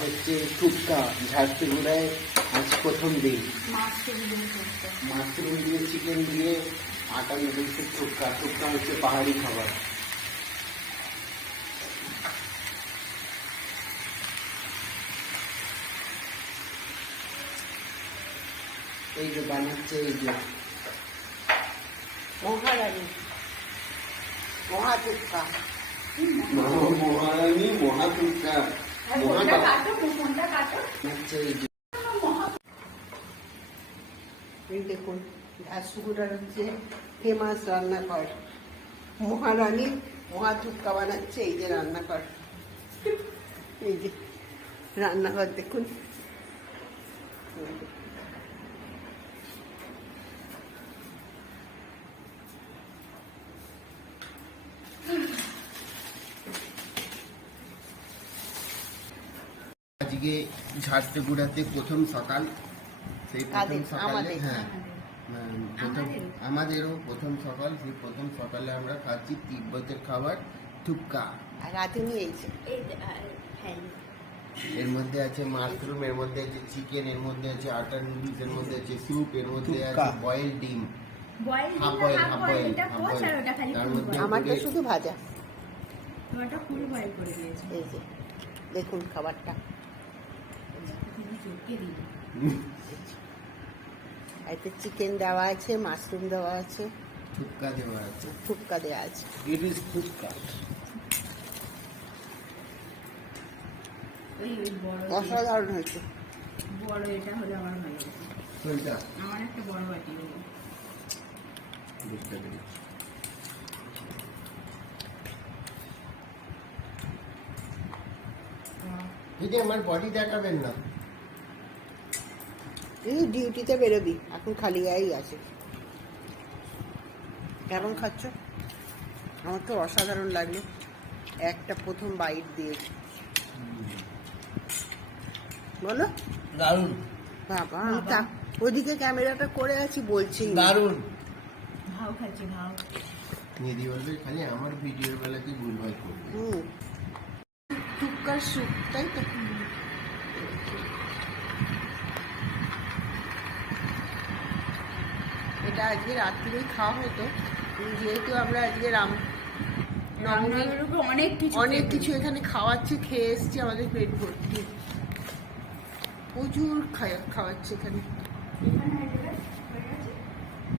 হচ্ছে টুকটা ঝাড়তেগুড়ায় আজ প্রথম দিন মাশরুম দিয়ে চিকেন দিয়ে আটা নুডলসের টুকটা টুকটা হচ্ছে পাহাড়ি খাবার। এই যে বানাচ্ছে এই যে মহারানী মহাটুক্কা মহারানী মহাটুকটা দেখুন ঝাড়সুগুড়ার হচ্ছে ফেমাস রান্নাঘর, মহারানী মহাটুক্কা বানাচ্ছে। এই যে রান্নাঘর, এই যে রান্নাঘর দেখুন। আজকে ঝাড়তেগুড়াতে প্রথম সকাল, সেই প্রথম সকালে হ্যাঁ আমাদেরও প্রথম সকাল। সেই প্রথম সকালে আমরা খাচ্ছি তিব্বতের খাবার থুপকা। আর রাতে নিয়েছে এর মধ্যে আছে মাশরুম, এর মধ্যে আছে চিকেন, এর মধ্যে আছে আটা নুডলস, এর মধ্যে আছে স্যুপ, এর মধ্যে আছে বয়েল ডিম, হাফ বয়েল তার মধ্যে আমারটা শুধু ভাজা। তোমারটা ফুল বয়েল করে দিয়েছে। এই যে দেখুন খাবারটা, এতে চিকেন দেওয়া আছে, মাশরুম দেওয়া আছে, থুপকা দেওয়া আছে, থুপকা দেওয়া আছে। ইট ইজ থুপকা। অসাধারণ হয়েছে। বড় এটা হলে আমার ভালো লাগে। কোনটা? আমার একটা বড় বাটি দেবো। বুঝতে পেরেছি। যদি আমার বডি দেখাবেন না, এই ডিউটিতে বেরোবি, এখন খালি গায়েই আছে। কেমন খাচ্ছ? আমার তো অসাধারণ লাগলো, একটা প্রথম বাইট দিয়েছি। বলো দারুণ বাবা, আমি তা ওদিকে ক্যামেরাটা করে আছি বলছি। দারুণ। ভাও খাচ্ছি ভাও। দিদি বলবে খালি আমার ভিডিওর বেলাতে ভুলভাল করবে। টুক্কার স্যুপ, তাই তো? এটা আজকে রাত্রিরেই খাওয়া হতো, যেহেতু আমরা আজকে নবমীর অনেক কিছু এখানে খাওয়াচ্ছে, খেয়ে এসছি, আমাদের পেট ভর্তি, প্রচুর খাওয়াচ্ছে এখানে।